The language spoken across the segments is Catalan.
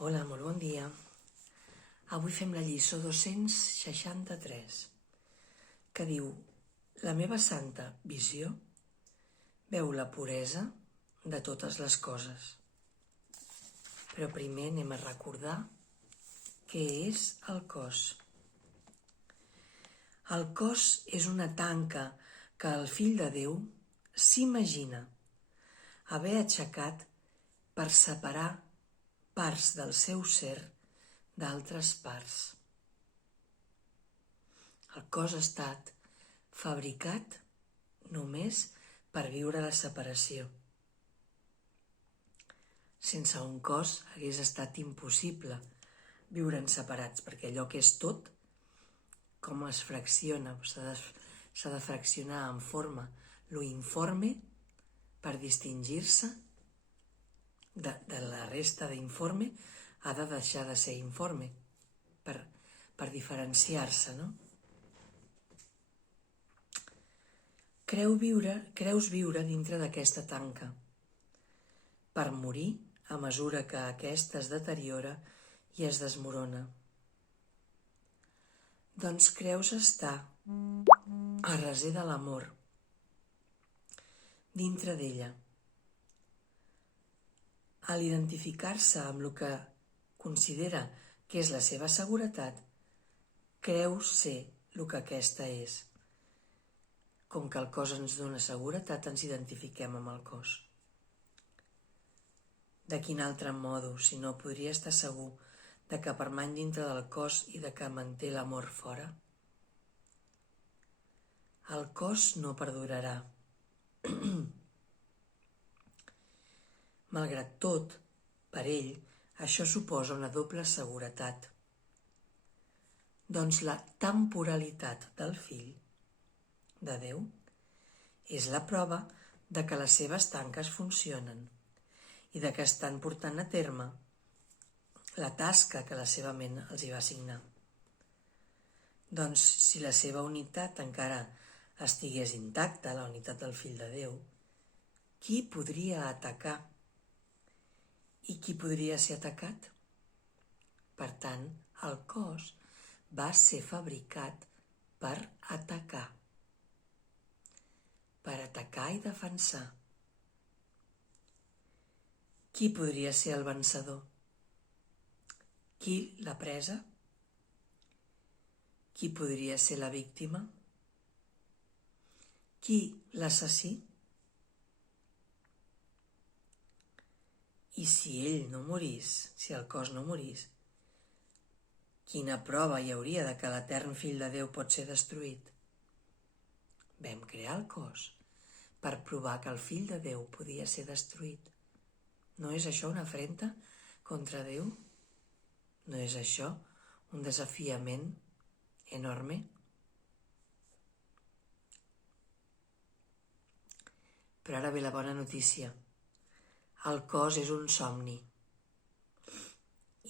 Hola, molt bon dia. Avui fem la lliçó 263, que diu: la meva santa visió veu la puresa de totes les coses. Però primer anem a recordar què és el cos. El cos és una tanca que el Fill de Déu s'imagina haver aixecat per separar parts del seu ser d'altres parts. El cos ha estat fabricat només per viure la separació. Sense un cos hagués estat impossible viure'n separats, perquè allò que és tot, com es fracciona, s'ha de fraccionar en forma lo informe per distingir-se de la resta d'informe, ha de deixar de ser informe per diferenciar-se, no? Creus viure dintre d'aquesta tanca, per morir a mesura que aquesta es deteriora i es desmorona. Doncs creus estar a reser de l'amor, dintre d'ella. A l'identificar-se amb el que considera que és la seva seguretat, creus ser el que aquesta és. Com que el cos ens dona seguretat, ens identifiquem amb el cos. De quin altre modo, si no, podria estar segur de que permany dintre del cos i de que manté l'amor fora? El cos no perdurarà. Malgrat tot, per ell, això suposa una doble seguretat. Doncs la temporalitat del Fill de Déu és la prova de que les seves tanques funcionen i de que estan portant a terme la tasca que la seva ment els hi va assignar. Doncs si la seva unitat encara estigués intacta, la unitat del Fill de Déu, qui podria atacar? I qui podria ser atacat? Per tant, el cos va ser fabricat per atacar i defensar. Qui podria ser el vencedor? Qui la presa? Qui podria ser la víctima? Qui l'assassí? I si ell no morís, si el cos no morís, quina prova hi hauria de que l'etern Fill de Déu pot ser destruït? Vam crear el cos per provar que el Fill de Déu podia ser destruït. No és això una afrenta contra Déu? No és això un desafiament enorme? Però ara ve la bona notícia. El cos és un somni.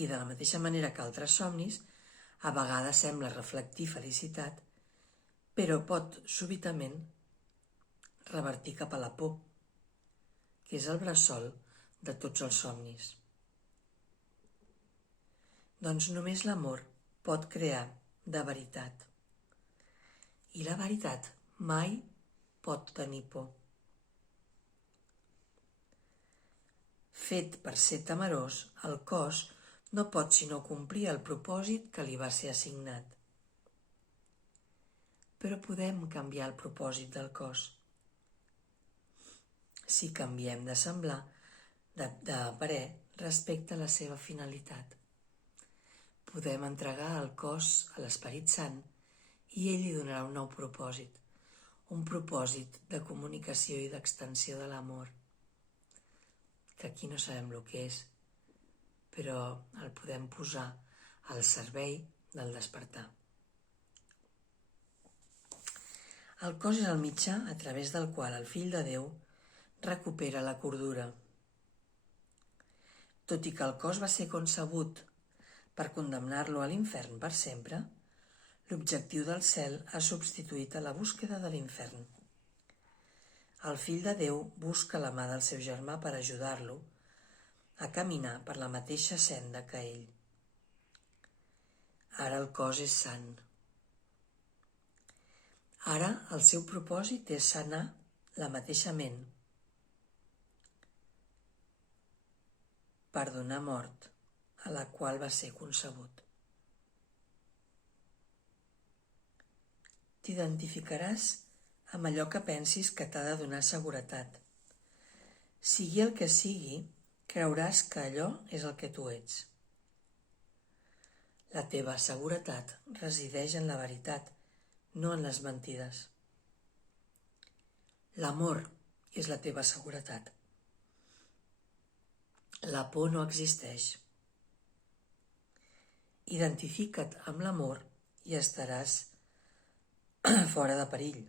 I de la mateixa manera que altres somnis, a vegades sembla reflectir felicitat, però pot súbitament revertir cap a la por, que és el bressol de tots els somnis. Doncs només l'amor pot crear de veritat. I la veritat mai pot tenir por. Fet per ser temerós, el cos no pot sinó complir el propòsit que li va ser assignat. Però podem canviar el propòsit del cos. Si canviem de semblar, de parer respecte a la seva finalitat. Podem entregar el cos a l'Esperit Sant i ell li donarà un nou propòsit, un propòsit de comunicació i d'extensió de l'amor, que aquí no sabem el que és, però el podem posar al servei del despertar. El cos és el mitjà a través del qual el Fill de Déu recupera la cordura. Tot i que el cos va ser concebut per condemnar-lo a l'infern per sempre, l'objectiu del cel ha substituït a la búsqueda de l'infern. El Fill de Déu busca la mà del seu germà per ajudar-lo a caminar per la mateixa senda que ell. Ara el cos és sant. Ara el seu propòsit és sanar la mateixa ment per donar mort a la qual va ser concebut. T'identificaràs amb allò que pensis que t'ha de donar seguretat. Sigui el que sigui, creuràs que allò és el que tu ets. La teva seguretat resideix en la veritat, no en les mentides. L'amor és la teva seguretat. La por no existeix. Identifica't amb l'amor i estaràs fora de perill.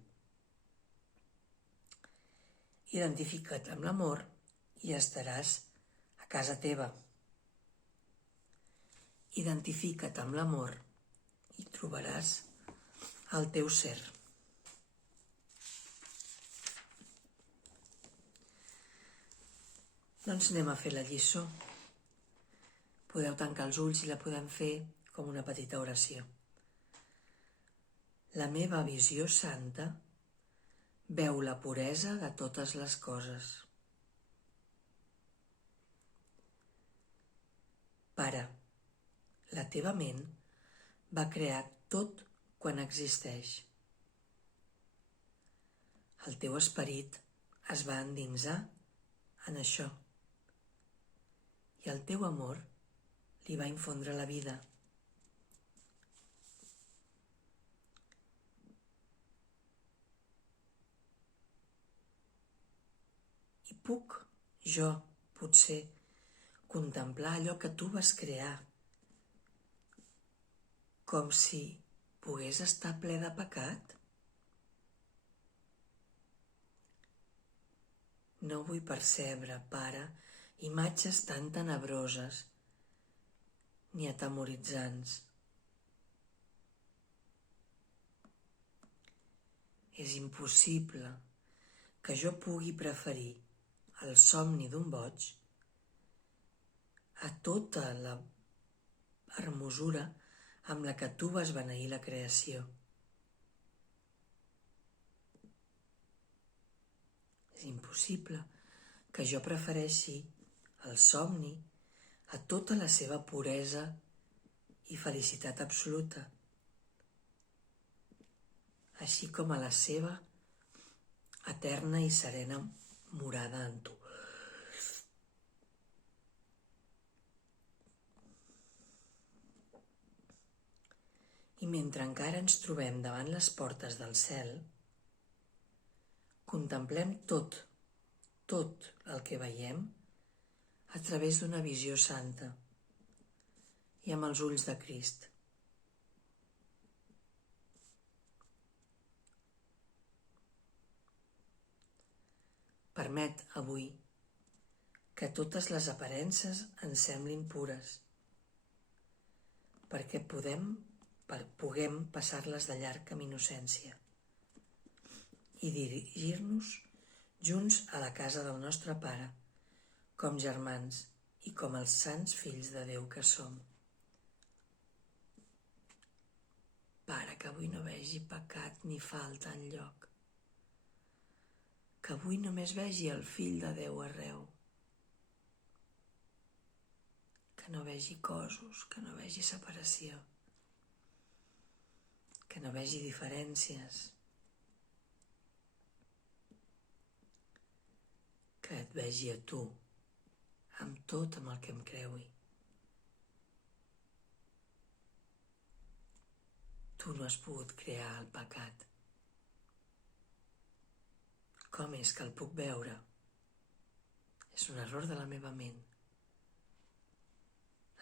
Identifica't amb l'amor i estaràs a casa teva. Identifica't amb l'amor i trobaràs el teu ser. Doncs anem a fer la lliçó. Podeu tancar els ulls i la podem fer com una petita oració. La meva visió santa veu la puresa de totes les coses. Pare, la teva ment va crear tot quan existeix. El teu esperit es va endinsar en això i el teu amor li va infondre la vida. I puc jo, potser, contemplar allò que tu vas crear com si pogués estar ple de pecat? No vull percebre, Pare, imatges tan tenebroses ni atemoritzants. És impossible que jo pugui preferir el somni d'un boig a tota la hermosura amb la que tu vas beneir la creació. És impossible que jo prefereixi el somni a tota la seva puresa i felicitat absoluta, així com a la seva eterna i serena morada en tu. I mentre encara ens trobem davant les portes del cel, contemplem tot el que veiem a través d'una visió santa i amb els ulls de Crist. Permet avui que totes les aparences ens semblin pures, perquè puguem passar-les de llarg amb innocència i dirigir-nos junts a la casa del nostre Pare, com germans i com els sants fills de Déu que som. Pare, que avui no vegi pecat ni falta enlloc, que avui només vegi el Fill de Déu arreu, que no vegi cossos, que no vegi separació, que no vegi diferències, que et vegi a tu, amb tot amb el que em creui. Tu no has pogut crear el pecat. Com és que el puc veure? És un error de la meva ment.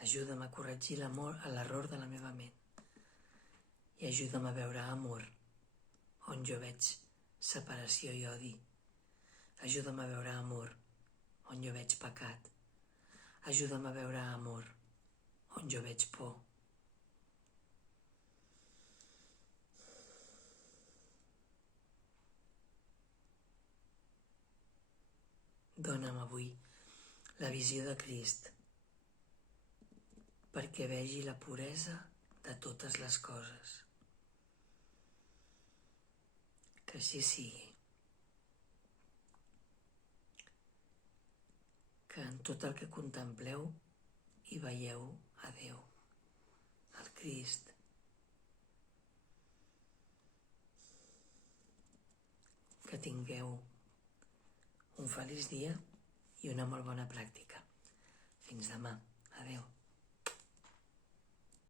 Ajuda'm a corregir l'error de la meva ment. I ajuda'm a veure amor on jo veig separació i odi. Ajuda'm a veure amor on jo veig pecat. Ajuda'm a veure amor on jo veig por. Dóna'm avui la visió de Crist, perquè vegi la puresa de totes les coses. Que així sigui. Que en tot el que contempleu hi veieu a Déu, al Crist. Que tingueu un feliç dia i una molt bona pràctica. Fins demà. Adéu.